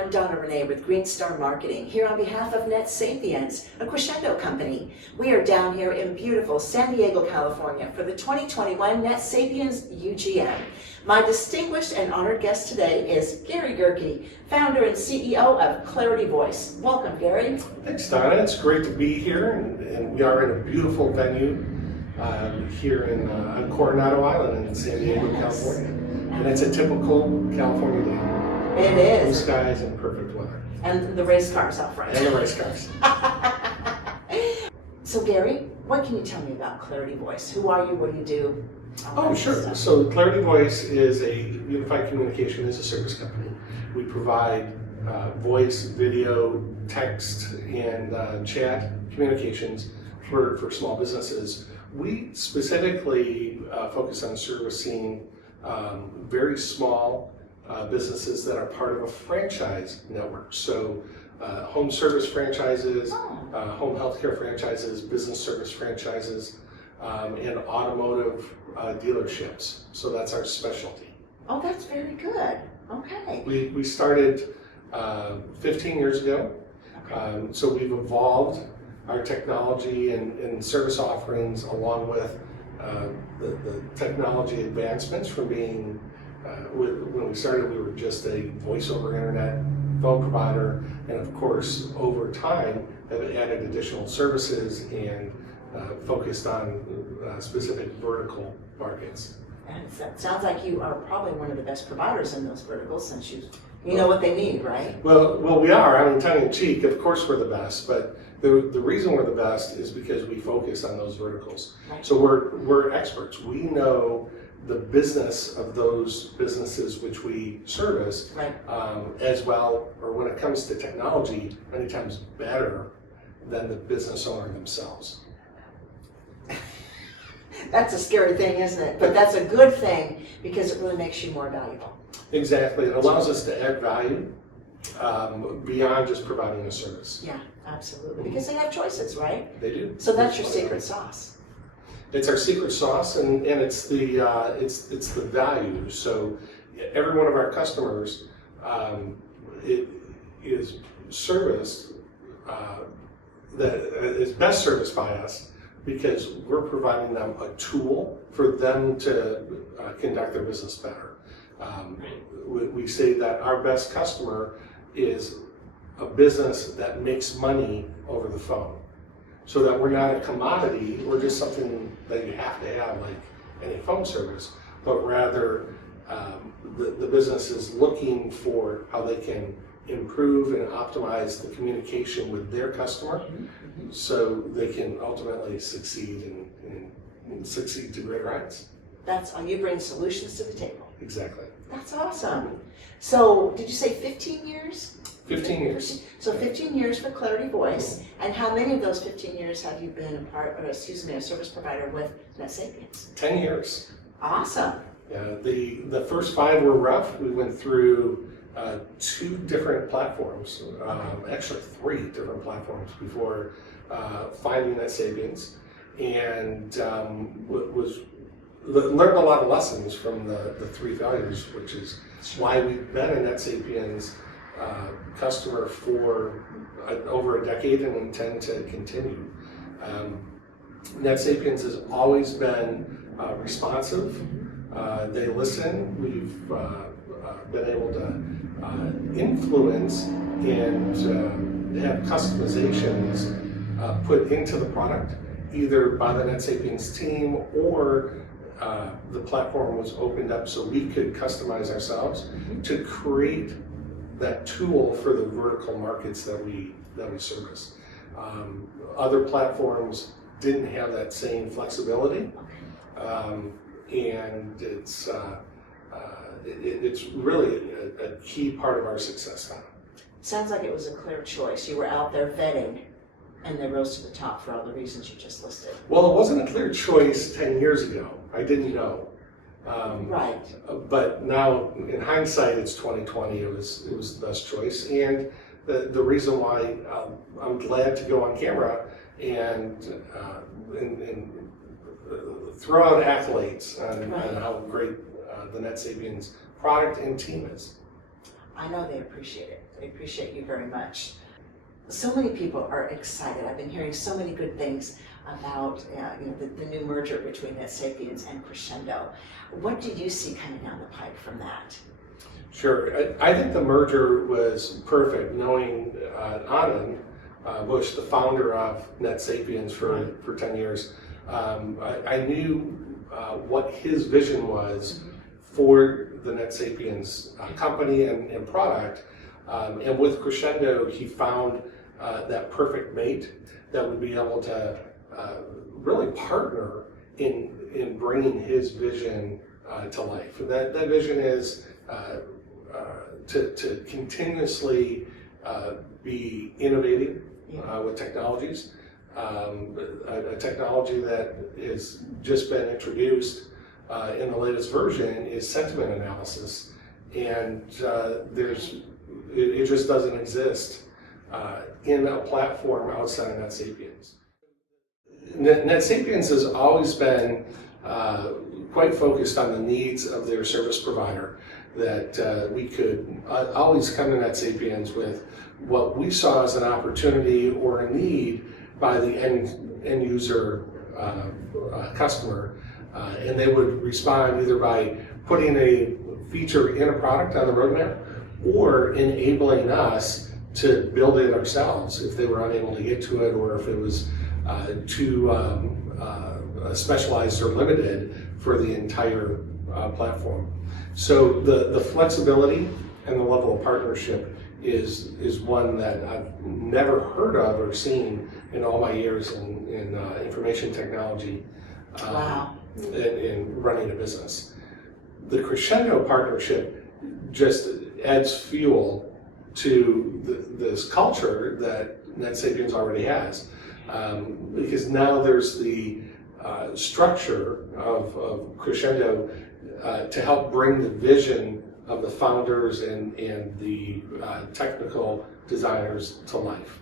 I'm Donna Renee with Green Star Marketing, here on behalf of NetSapiens, a Crescendo company. We are down here in beautiful San Diego, California for the 2021 NetSapiens UGM. My distinguished and honored guest today is Gary Gerke, founder and CEO of Clarity Voice. Welcome, Gary. Thanks, Donna. It's great to be here, and we are in a beautiful venue here on Coronado Island in San Diego, California. And it's a typical California day. It is. Blue skies and perfect weather. And the race cars out front. And the race cars. So Gary, what can you tell me about Clarity Voice? Who are you? What do you do? Oh, sure. So Clarity Voice is a unified communication as a service company. We provide voice, video, text, and chat communications for small businesses. We specifically focus on servicing very small businesses that are part of a franchise network. So home service franchises, home healthcare franchises, business service franchises, and automotive dealerships. So that's our specialty. Oh, that's very good. Okay. We started 15 years ago. So we've evolved our technology and service offerings along with the technology advancements from being, when we started, we were just a voice over internet phone provider, and of course, over time, have added additional services and focused on specific vertical markets. And it sounds like you are probably one of the best providers in those verticals, since you know what they need, right? Well, we are. I mean, tongue in cheek, of course we're the best, but the reason we're the best is because we focus on those verticals. Right. So we're experts. We know the business of those businesses which we service, right. As well, or when it comes to technology, many times better than the business owner themselves. That's a scary thing, isn't it? But that's a good thing because it really makes you more valuable. Exactly. It allows us to add value beyond just providing a service. Yeah, absolutely. Because they have choices, right? They do. So that's your secret sauce. It's our secret sauce, and it's the value. So every one of our customers it is serviced that is best serviced by us because we're providing them a tool for them to conduct their business better. We say that our best customer is a business that makes money over the phone. So that we're not a commodity, we're just something that you have to have, like any phone service, but rather the business is looking for how they can improve and optimize the communication with their customer so they can ultimately succeed and succeed to great heights. That's how you bring solutions to the table. Exactly. That's awesome. So did you say 15 years? 15 years. So 15 years for Clarity Voice, and how many of those 15 years have you been a service provider with NetSapiens? 10 years. Awesome. Yeah, the first 5 were rough. We went through 2 different platforms, actually 3 different platforms before finding NetSapiens, and learned a lot of lessons from the 3 failures, which is why we've been a NetSapiens customer for over a decade and intend to continue. NetSapiens has always been responsive. They listen. We've been able to influence and have customizations put into the product, either by the NetSapiens team or the platform was opened up so we could customize ourselves to create that tool for the vertical markets that we service. Other platforms didn't have that same flexibility, and it's really a key part of our success now. Sounds like it was a clear choice. You were out there vetting, and they rose to the top for all the reasons you just listed. Well, it wasn't a clear choice 10 years ago. I didn't know. Right. But now, in hindsight, it's 2020. It was the best choice, and the reason why I'm glad to go on camera and throw out accolades on how great the NetSapiens product and team is. I know they appreciate it. They appreciate you very much. So many people are excited. I've been hearing so many good things about the new merger between NetSapiens and Crescendo. What do you see coming down the pipe from that? Sure. I think the merger was perfect, knowing Anand Bush, the founder of NetSapiens for 10 years. I knew what his vision was for the NetSapiens company and product. And with Crescendo, he found that perfect mate that would be able to really partner in bringing his vision to life. And that vision is to continuously be innovating with technologies. A technology that has just been introduced in the latest version is sentiment analysis, and it just doesn't exist in a platform outside of NetSapiens. NetSapiens has always been quite focused on the needs of their service provider, that we could always come to NetSapiens with what we saw as an opportunity or a need by the end user customer, and they would respond either by putting a feature in a product on the roadmap or enabling us to build it ourselves if they were unable to get to it, or if it was too specialized or limited for the entire platform. So the flexibility and the level of partnership is one that I've never heard of or seen in all my years in information technology. Wow. In running a business. The Crescendo partnership just adds fuel to this culture that NetSapiens already has, because now there's the structure of Crescendo to help bring the vision of the founders and the technical designers to life.